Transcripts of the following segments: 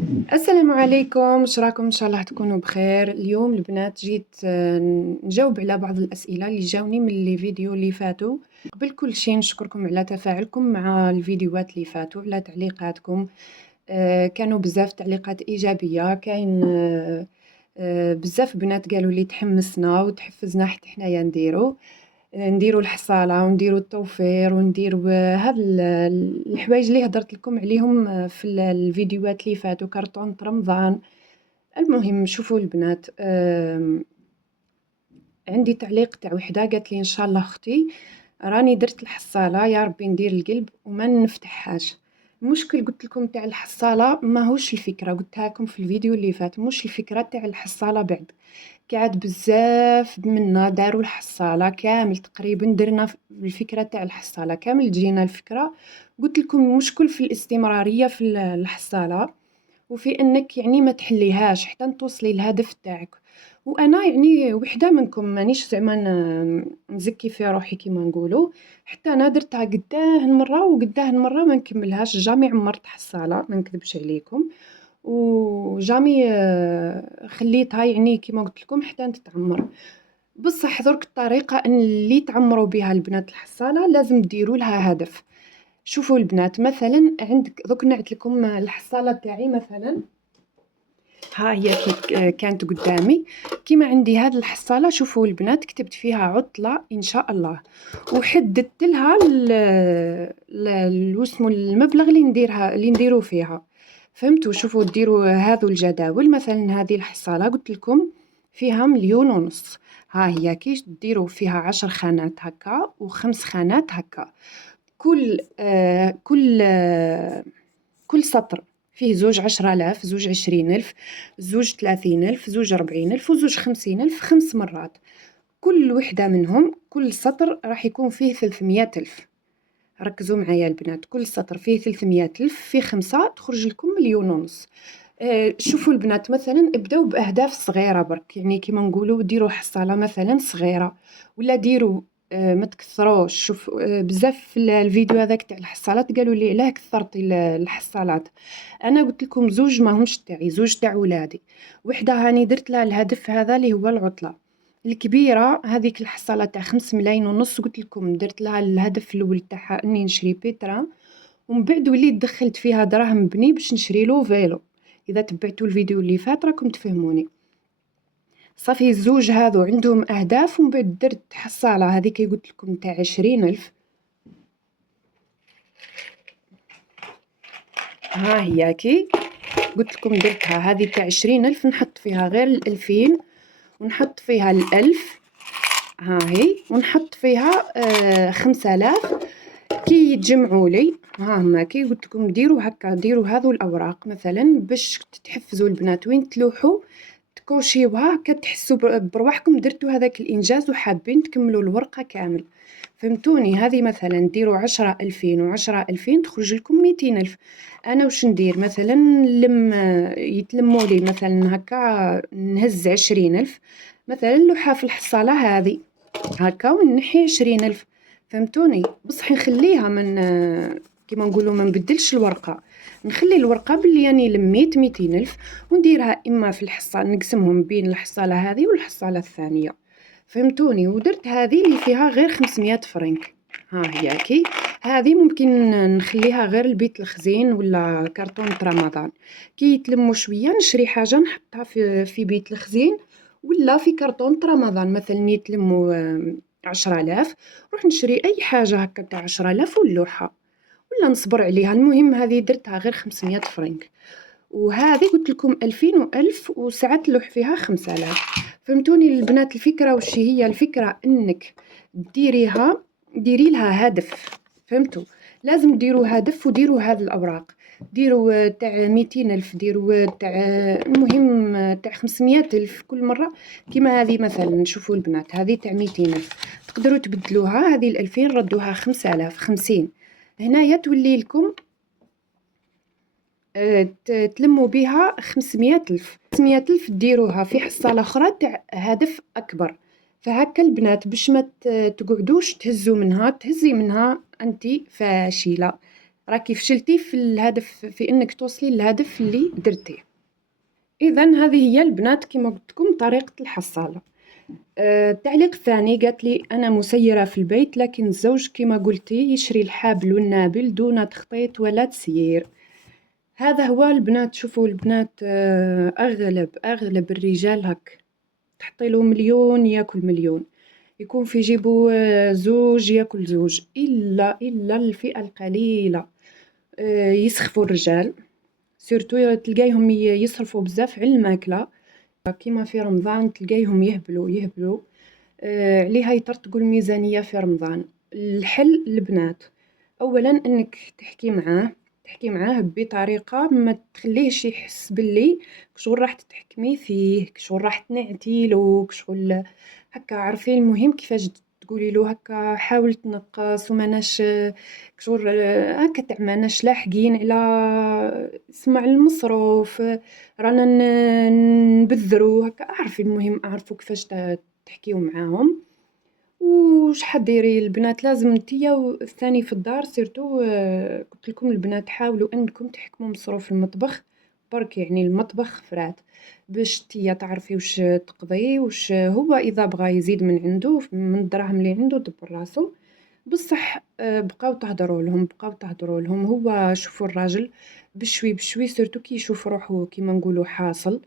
السلام عليكم، واش راكم؟ ان شاء الله تكونوا بخير. اليوم البنات جيت نجاوب على بعض الاسئله اللي جاوني من لي فيديو اللي فاتوا. قبل كل شيء نشكركم على تفاعلكم مع الفيديوهات اللي فاتوا، على تعليقاتكم. كانوا بزاف تعليقات ايجابيه. كاين بزاف بنات قالوا لي تحمسنا وتحفزنا حتى حنايا نديروا الحصاله ونديروا التوفير ونديروا هاد الحوايج اللي هضرت لكم عليهم في الفيديوهات اللي فاتوا، كرتون رمضان. المهم شوفوا البنات، عندي تعليق تاع وحده قالت لي ان شاء الله اختي راني درت الحصاله، يا ربي ندير القلب وما نفتحهاش. المشكل قلت لكم تاع الحصاله ماهوش الفكره، قلتها لكم في الفيديو اللي فات، مش الفكره تاع الحصاله. بعد قاعد بزاف منا داروا الحصاله كامل، تقريبا درنا الفكره تاع الحصاله كامل، تجينا الفكره. قلت لكم المشكل في الاستمراريه في الحصاله، وفي انك يعني ما تحليهاش حتى توصلي الهدف تاعك. وانا يعني وحده منكم، مانيش زعما نزكي في روحي كيما نقولوا. حتى انا درتها قداه المره وقداه المره ما نكملهاش، جامي عمرت حصاله ما نكذبش عليكم، وجامي خليتها يعني كيما قلت لكم حتى تتعمر. بصح درك الطريقه ان اللي تعمروا بها البنات الحصاله لازم ديروا لها هدف. شوفوا البنات، مثلا عندك دوك نعت لكم الحصاله تاعي مثلا، ها هي كانت قدامي كيما عندي هذه الحصاله. شوفوا البنات، كتبت فيها عطله ان شاء الله، وحددت لها واسمو المبلغ اللي نديرو فيها. فهمتوا؟ شوفوا ديروا هذو الجداول. مثلا هذه الحصاله قلت لكم فيها 1,500,000، ها هي كي ديروا فيها 10 خانات هكا و5 خانات هكا. كل سطر فيه زوج 10,000، زوج 20,000، زوج 30,000، زوج 40,000 وزوج 50,000، 5 مرات. كل وحدة منهم كل سطر راح يكون فيه 300,000. ركزوا معايا البنات، كل سطر فيه 300,000، في 5 تخرج لكم 1,500,000. شوفوا البنات، مثلا ابداو باهداف صغيره برك، يعني كيما نقولوا ديروا حصاله مثلا صغيره، ولا ديروا ما تكثروش. شوف بزاف في الفيديو هذاك تاع الحصالات قالوا لي علاه كثرتي الحصالات. انا قلت لكم زوج ماهمش تاعي، زوج تاع ولادي. وحده هاني درت لها الهدف هذا اللي هو العطله. الكبيره هذيك الحصاله تاع 5,500,000 قلت لكم درت لها الهدف الاول تاعها اني نشري بيترا، ومن بعد وليت دخلت فيها دراهم بني باش نشري له فيلو. اذا تبعتوا الفيديو اللي فات راكم تفهموني. صافي الزوج هذو عندهم اهداف، ومن بعد درت حصاله هذيك قلت لكم تاع 20,000. ها هي كي قلت لكم درتها هذه تاع 20,000، نحط فيها غير 2000 ونحط فيها 1000، ها هي، ونحط فيها 5000. كي يتجمعوا لي ها هما كي قلت لكم ديروا هكا، ديروا هذو الاوراق مثلا باش تحفزوا البنات وين تلوحوا تكوشيوها هكا، تحسوا برواحكم درتوا هذاك الانجاز وحابين تكملوا الورقه كامل. فهمتوني؟ هذه مثلا ديروا 10 2000 و10 2000 تخرج لكم 200,000. انا واش ندير مثلا؟ يتلموا لي مثلا هكا، نهز 20,000 مثلا لوحه في الحصاله هذه هكا، ونحي 20,000. فهمتوني؟ بصح نخليها من كيما نقولوا ما نبدلش الورقه، نخلي الورقه باللي يعني لميت 200,000 ونديرها اما في الحصه، نقسمهم بين الحصاله هذه والحصاله الثانيه. فهمتوني؟ ودرت هذه اللي فيها غير 500 فرنك، ها هي كي هذه ممكن نخليها غير البيت الخزين ولا كرتون رمضان. كي يتلموا شويه نشري حاجه نحطها في بيت الخزين ولا في كرتون رمضان. مثلا يتلموا 10,000، روح نشري اي حاجه هكا تاع 10,000 واللوحه، ولا نصبر عليها. المهم هذه درتها غير 500 فرنك، وهذه قلت لكم 2000 و1000، وساعات اللوح فيها 5000. فهمتوني البنات الفكره؟ وش هي الفكره؟ انك ديري لها هدف. فهمتوا؟ لازم ديروا هدف، وديروا هذه الاوراق. ديروا تاع 200,000، ديروا تاع المهم تاع 500,000 كل مره. كيما هذه مثلا، شوفوا البنات هذه تاع 200,000 تقدروا تبدلوها، هذه 2000 ردوها 5000، 50 هنايا تولي لكم تلموا بها 500,000. 500,000 ديروها في حصالة أخرى تاع هدف أكبر. فهكا البنات باش ما تقعدوش تهزي منها أنت فاشلة. راكي فشلتي في الهدف، في انك توصلي للهدف اللي درتيه. اذا هذه هي البنات كما قلت لكم طريقه الحصاله. التعليق الثاني قالت لي انا مسيره في البيت لكن الزوج كما قلتي يشري الحابل والنابل دون تخطيط ولا تسيير. هذا هو البنات. شوفوا البنات، اغلب الرجال هك، تحطي له مليون ياكل مليون، يكون في جيبه زوج ياكل زوج، الا الفئه القليله يسخفوا الرجال. سورتو تلقايهم يصرفوا بزاف على الماكله، كيما في رمضان تلقايهم يهبلوا عليها يطرطقوا الميزانيه في رمضان. الحل البنات اولا انك تحكي معاه بطريقه ما تخليهش يحس باللي كشغل راح تتحكمي فيه، كشغل راح تنعتيلو، كشغل هكا. عرفي المهم كيفاش تقولي له هكا حاول تنقص وماناش كشغل هكا تاع ماناش لاحقين على سمع المصروف، رانا نبذرو هكا. اعرفي المهم اعرفوا كيفاش تحكيو معاهم. وش حديري البنات لازم نتيا والثاني في الدار سيرتو. قلت لكم البنات حاولوا انكم تحكموا مصروف المطبخ برك، يعني المطبخ فرات باش تيا تعرفي وش تقضي وش هو اذا بغى يزيد من عنده من الدراهم اللي عنده دبر راسو. بصح بقاو تهضروا لهم هو. شوفوا الراجل بشوي بشوي سيرتو كي يشوف روحو كيما نقولوا حاصل،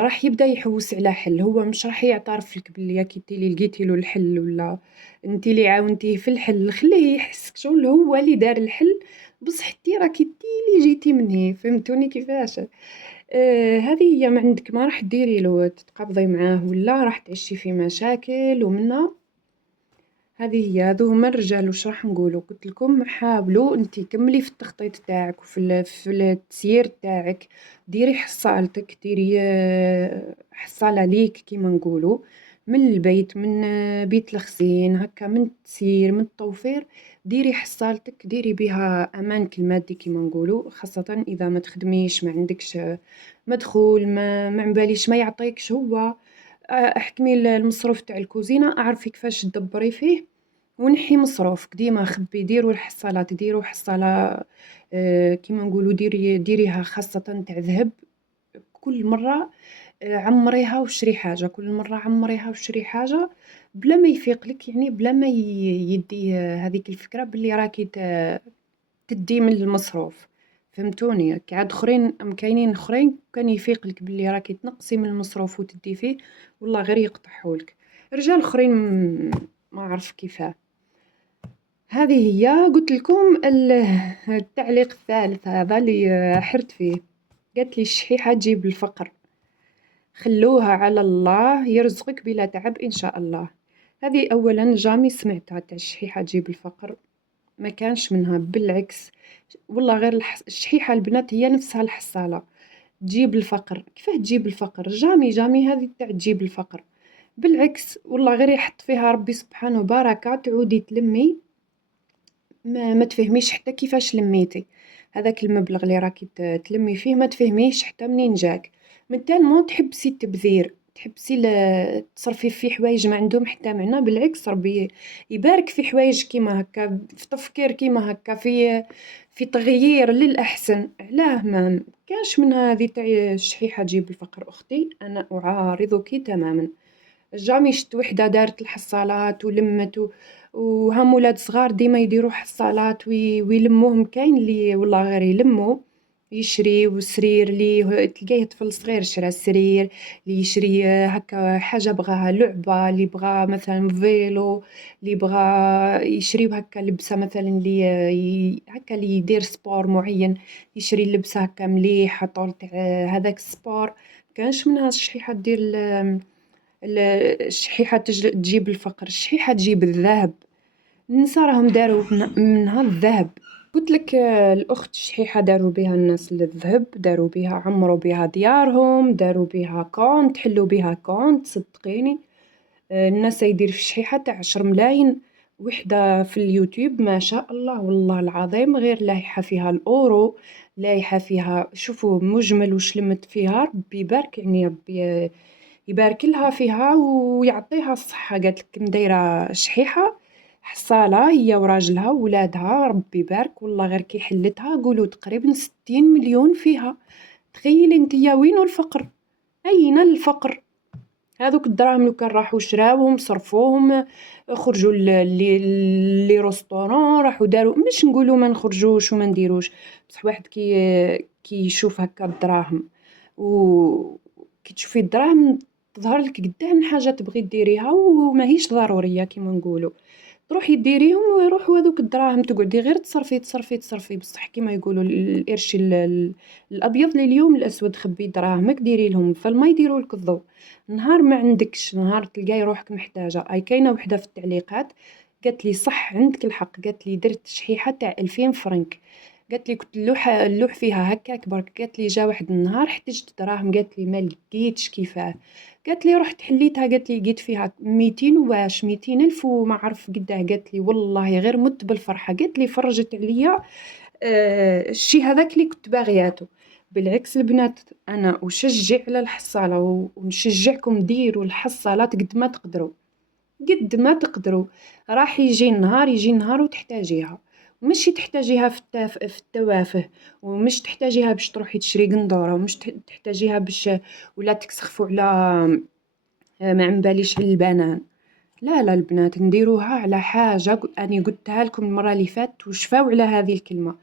راح يبدا يحوس على حل. هو مش راح يعترف لك بلي كي لقيتي له الحل ولا انت اللي عاونتيه في الحل. خليه يحس شغل هو اللي دار الحل، بصح انتي راكي انتي اللي جيتي منه. فهمتوني كيفاش؟ هذه هي. ما عندك ما راح ديري له تتقابضي معاه ولا راح تعيشي في مشاكل ومنها. هذه هي. هذو هما الرجال. واش راح نقولوا؟ قلت لكم حاولوا انتي كملي في التخطيط تاعك وفي في التسيير تاعك. ديري حصالتك، ديري حصاله ليك كيما نقولوا من البيت، من بيت الخزين هكا، من التسيير من التوفير. ديري حصالتك، ديري بها امانك المادي كيما نقولوا، خاصه اذا ما تخدميش ما عندكش مدخول، ما عباليش ما يعطيكش هو. احكمي المصروف تاع الكوزينه، اعرفي كيفاش تدبري فيه ونحي مصروفك ديما. خبي ديروا الحصالات، ديروا حصالة كيما نقولوا ديريها خاصة تاع ذهب. كل مرة عمريها وشري حاجة، كل مرة عمريها وشري حاجة بلا ما يفيق لك، يعني بلا ما يدي هذيك الفكرة باللي راكي تدي من المصروف. فهمتوني؟ كعاد اخرين كاينين اخرين كان يفيق لك باللي راكي تنقصي من المصروف وتدي فيه والله غير يقطعهولك. رجال اخرين ما عرف كيفاه. هذه هي. قلت لكم التعليق الثالث هذا اللي حرت فيه. قالت لي الشحيحة تجيب الفقر، خلوها على الله يرزقك بلا تعب إن شاء الله. هذه أولا جامي سمعتها تاع الشحيحة تجيب الفقر، ما كانش منها بالعكس. والله غير الشحيحة البنات هي نفسها الحصالة تجيب الفقر. كيفاه تجيب الفقر؟ جامي هذه تاع تجيب الفقر بالعكس. والله غير يحط فيها ربي سبحانه بركة تعودي تلمي ما تفهميش حتى كيفاش لميتي هذاك المبلغ اللي راكي تلمي فيه، ما تفهميش حتى منين جاك. من تالمون تحبسي التبذير، تحبسي تصرفي في حوايج ما عندهم حتى معنى. بالعكس ربي يبارك في حوايج كيما هكا، في تفكير كيما هكا، في تغيير للأحسن. علاه ما كانش من هذه تاع الشحيحة تجيب الفقر؟ أختي أنا أعارضك تماما. جامي شت وحدة دارت الحصالات ولمت وهم ولاد صغار ديما يديروا حصالات ويلموهم. كاين اللي والله غير يلموا يشري والسرير اللي تلقاه طفل صغير شرا السرير، اللي يشري هكا حاجة بغاها لعبة، اللي بغا مثلا فيلو، اللي بغا يشري هكا لبسة مثلا اللي هكا اللي يدير سبور معين يشري اللبسة هكا مليحة طول تاع هذاك السبور. كانش منها الشحيحة دير الشحيحة تجيب الفقر. الشحيحة تجيب الذهب. النساء راهم داروا منها الذهب. قلت لك الأخت الشحيحة داروا بها الناس الذهب، داروا بها عمروا بها ديارهم، داروا بها كونت، حلوا بها كونت. صدقيني الناس يدير في الشحيحة تاع 10 ملاين وحدة في اليوتيوب ما شاء الله والله العظيم. غير لايحة فيها الأورو، لايحة فيها شوفوا مجمل وش لمت فيها. ربي يبارك، يعني ربي يبارك لها فيها ويعطيها الصحة. قالت لك مدايرة شحيحة حصالة هي وراجلها وولادها ربي يبارك، والله غير كي حلتها قولوا تقريبا 60 مليون فيها. تخيلي نتيا وينو الفقر؟ أين الفقر؟ هاذوك الدراهم لو كان راحوا شراوهم صرفوهم، خرجوا لي ريستورون، راحوا داروا، مش نقولوا ما نخرجوش وما نديروش، بصح واحد كي يشوف هكا الدراهم وكي تشوفي الدراهم تظهر لك قداه من حاجه تبغي ديريها وماهيش ضروريه كيما نقولوا، تروحي ديريهم ويروحوا هذوك الدراهم، تقعدي غير تصرفي تصرفي تصرفي، بصح كيما يقولوا القرش الابيض لليوم الاسود، خبي دراهمك ديري لهم فالما يديروا لك الضوء. نهار ما عندكش، نهار تلقاي روحك محتاجه. اي كاينه وحده في التعليقات قالت لي صح عندك الحق، قالت لي درت شحيحه تاع 2000 فرنك، قالت لي كنت اللوح فيها هكاك برك، قالت لي جا واحد النهار احتجت دراهم، قالت لي ما لقيتش كيفاه، قالت لي رحت حليتها، قالت لي لقيت فيها 200 واش 200 الف وما عرف قداه، قالت لي والله غير مت بالفرحه، قالت لي فرجت عليا الشي هذاك اللي كنت باغياته. بالعكس البنات انا اشجع على الحصاله ونشجعكم ديروا الحصالات قد ما تقدروا، قد ما تقدروا. راح يجي النهار، يجي النهار وتحتاجيها، مش تحتاجيها في التوافه، ومش تحتاجيها باش تروحي تشري قندوره، ومش تحتاجيها باش ولا تكسخفوا على ما عمباليش على البنان. لا لا البنات نديروها على حاجه اني قلتها لكم المره اللي فاتت وشفاو على هذه الكلمه،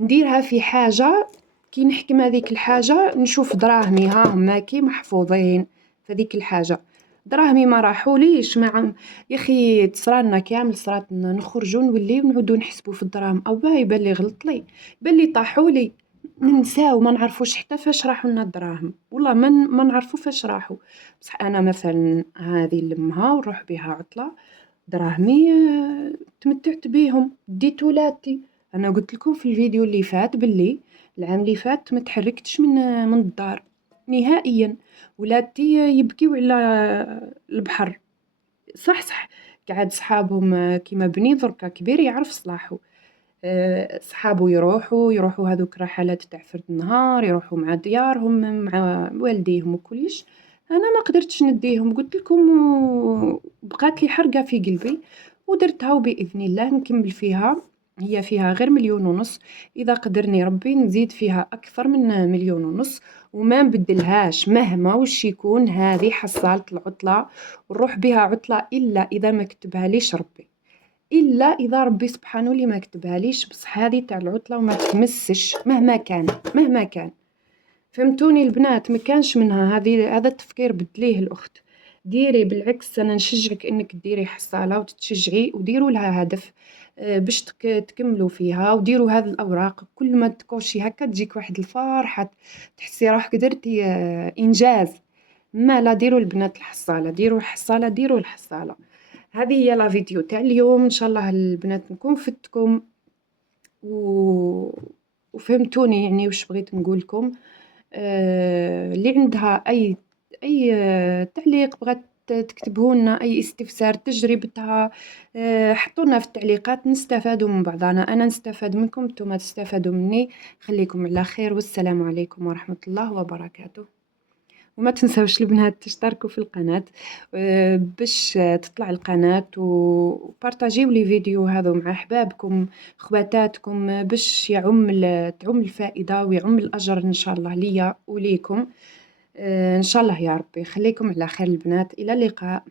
نديرها في حاجه كي نحكم هذيك الحاجه نشوف دراهمي ها هما كي محفوظين في هذيك الحاجه، دراهمي ما راحوليش يا اخي تصرالنا كامل، صراتنا نخرجوا نوليو نعودوا نحسبوا في الدراهم، او با يبان لي غلط لي، يبان لي طاحولي، ننساو ما نعرفوش حتى فاش راحوا لنا الدراهم، والله ما نعرفوا فاش راحوا. بصح انا مثلا هذه نلمها ونروح بها عطله، دراهمي تمتعت بيهم، ديت ولادي. انا قلت لكم في الفيديو اللي فات باللي العام اللي فات ما تحركتش من الدار نهائيا، ولادي يبكيو على البحر. صح صح، قاعد صحابهم كيما بني دركا كبير يعرف صلاحه، صحابه يروحوا هذوك رحلات تاع فرد النهار، يروحوا مع ديارهم مع والديهم وكلش. انا ما قدرتش نديهم قلت لكم، وبقات لي حرقه في قلبي ودرتها، وباذن الله نكمل فيها. هي فيها غير 1,5 مليون، اذا قدرني ربي نزيد فيها اكثر من 1,5 مليون، وما نبدلهاش مهما وش يكون. هذه حصالة العطله ونروح بها عطله الا اذا ما كتبها ليش ربي، الا اذا ربي سبحانه اللي ما كتبها ليش، بصح هذه تاع العطله وما تمسش مهما كان مهما كان. فهمتوني البنات؟ ما كانش منها هذا التفكير، بدليه الاخت، ديري بالعكس، انا نشجعك انك ديري حصاله وتتشجعي وديروا لها هدف باش تكملوا فيها، وديروا هذه الاوراق كل ما تكوشي هكا تجيك واحد الفرحه، تحسي روحك درتي انجاز. ما لا ديروا البنات الحصاله، ديروا الحصاله، ديروا الحصاله. هذه هي لا فيديو تاع اليوم، ان شاء الله البنات نكون فدتكم و... وفهمتوني يعني وش بغيت نقول لكم. اللي عندها اي تعليق بغات تكتبه لنا، اي استفسار تجربتها حطونا في التعليقات، نستفادوا من بعضنا، انا نستفاد منكم نتوما تستفادوا مني. خليكم على خير، والسلام عليكم ورحمة الله وبركاته. وما تنسوش البنات تشتركوا في القناة باش تطلع القناة، وبارتاجيو لي فيديو هذا مع احبابكم خواتاتكم باش تعم الفائدة ويعم الاجر ان شاء الله ليا وليكم ان شاء الله يا ربي. خليكم على خير البنات، الى اللقاء.